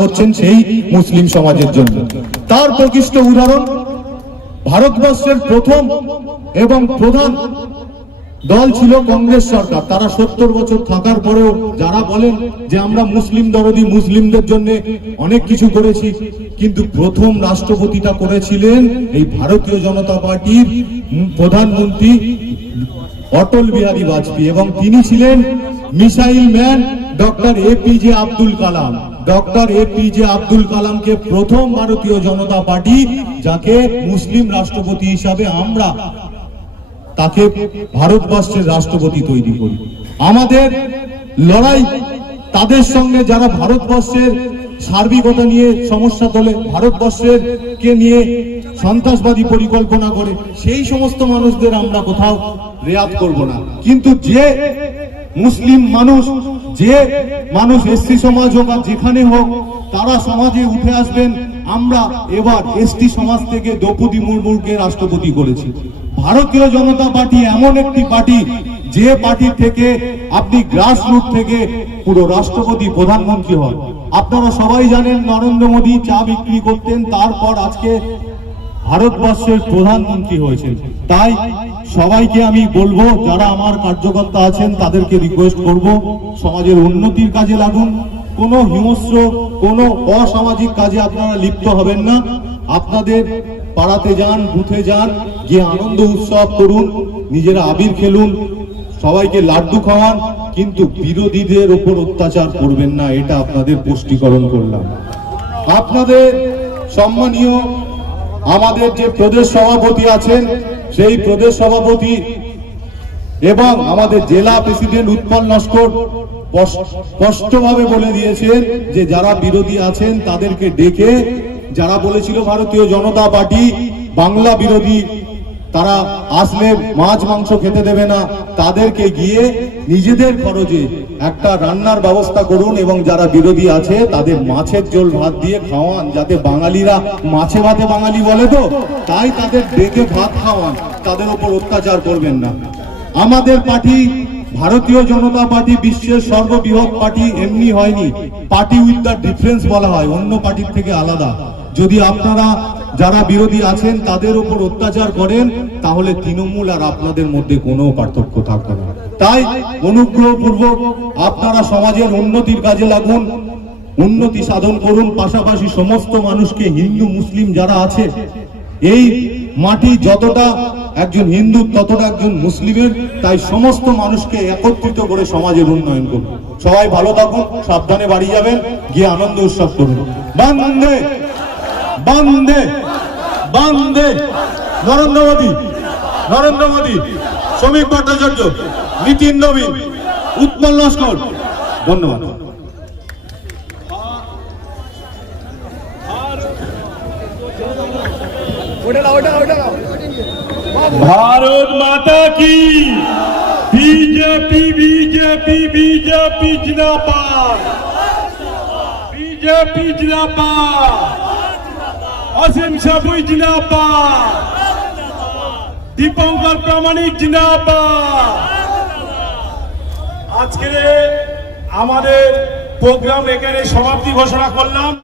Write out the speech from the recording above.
করছেন সেই মুসলিম সমাজের জন্য। তার প্রকৃষ্ট উদাহরণ ভারতবর্ষের প্রথম এবং প্রধান দল ছিল কংগ্রেস সরকার। তারা 70 বছর থাকার পরেও যারা বলেন যে আমরা মুসলিম দরদি, মুসলিমদের জন্য অনেক কিছু করেছি, কিন্তু প্রথম রাষ্ট্রপতিটা করেছিলেন এই ভারতীয় জনতা পার্টির প্রধানমন্ত্রী অটল বিহারী বাজপেয়ী, এবং তিনি ছিলেন missile man doctor APJ Abdul Kalam. Doctor APJ Abdul কালামকে প্রথম ভারতীয় জনতা পার্টি, যাকে মুসলিম রাষ্ট্রপতি হিসাবে আমরা তাকে ভারতবর্ষের রাষ্ট্রপতি তৈরি করি। আমাদের লড়াই তাদের সঙ্গে যারা ভারতবর্ষের সার্বিকতা নিয়ে সমস্যা তোলে, ভারতবর্ষের কে নিয়ে সন্ত্রাসবাদী পরিকল্পনা করে, সেই সমস্ত মানুষদের আমরা কোথাও রেয়াত করব না। কিন্তু যে মুসলিম মানুষ, যে মানুষ এসসি সমাজ হোক আর যেখানে হোক, তারা সমাজে উঠে আসবেন। আমরা এবার এসটি সমাজ থেকে দ্রৌপদী মুর্মুকে রাষ্ট্রপতি করেছি। ভারতীয় জনতা পার্টি এমন একটি পার্টি, যে পার্টি থেকে আপনি গ্রাসরুট থেকে পুরো রাষ্ট্রপতি, প্রধানমন্ত্রী হন। আপনারা সবাই জানেন নরেন্দ্র মোদী চা বিক্রি করতেন, তারপর আজকে ভারতবর্ষের প্রধানমন্ত্রী হয়েছেন। তাই সবাইকে আমি বলবো, যারা আমার কার্যকর্তা আছেন তাদেরকে রিকোয়েস্ট করব, সমাজের উন্নতির কাজে লাগুন। কোনো হিংস্র, কোনো অসামাজিক কাজে আপনারা লিপ্ত হবেন না। আপনাদের পাড়াতে যান, বুথে যান, গিয়ে আনন্দ উৎসব করুন, নিজেরা আবির খেলুন, সবাইকে লাড্ডু খাওয়ান, কিন্তু বিরোধীদের উপর অত্যাচার করবেন না। এটা আপনাদের স্পষ্টীকরণ করলাম। আপনাদের সম্মানীয় আমাদের যে প্রদেশ সভাপতি আছেন, সেই প্রদেশ সভাপতি এবং আমাদের জেলা প্রেসিডেন্ট উৎপল নস্কর স্পষ্টভাবে বলে দিয়েছেন যে যারা বিরোধী আছেন তাদেরকে ডেকে, যারা বলেছিল ভারতীয় জনতা পার্টি বাংলা বিরোধী, তারা আসলে মাছ মাংস খেতে দেবে না, তাদেরকে গিয়ে নিজেদের খরচে একটা রান্নার ব্যবস্থা করুন, এবং যারা বিরোধী আছে তাদের মাছের ঝোল ভাত দিয়ে খাওয়ান, যাতে বাঙালিরা মাছে ভাতে বাঙালি বলে, তো তাই তাদের ডেকে ভাত খাওয়ান, তাদের উপর অত্যাচার করবেন না। আমাদের পার্টি ভারতীয় জনতা পার্টি বিশ্বের সর্ববৃহৎ পার্টি এমনি হয়নি, পার্টি উইথ দ্য ডিফারেন্স বলা হয়, অন্য পার্টির থেকে আলাদা। যদি আপনারা যারা বিরোধী আছেন তাদের উপর অত্যাচার করেন, তাহলে তৃণমূল আর আপনাদের মধ্যে কোনো পার্থক্য থাকবে না। তাই অনুগ্রহপূর্বক আপনারা সমাজের উন্নতির কাজে লাগুন, উন্নতি সাধন করুন। পাশাপাশি সমস্ত মানুষকে, হিন্দু মুসলিম যারা আছে, এই মাটি যতটা একজন হিন্দু ততটা একজন মুসলিমের, তাই সমস্ত মানুষকে একত্রিত করে সমাজের উন্নয়ন করুন। সবাই ভালো থাকুন, সাবধানে বাড়ি যাবেন, গিয়ে আনন্দ উৎসব করুন। বন্দে বন্দে বন্দে নরেন্দ্র মোদী, নরেন্দ্র মোদী, শ্রমিক ভট্টাচার্য, নীতিন নবীন, উৎপল নস্কর। ধন্যবাদ। भारत माता की बीजेपी बीजेपी बीजेपी जिंदाबाद, बीजेपी जिंदाबाद, असीम साबुई जिंदाबाद, दीपंकर प्रामाणिक जिंदाबाद। आज के हमारे प्रोग्राम एखाने समाप्ति घोषणा करलाम।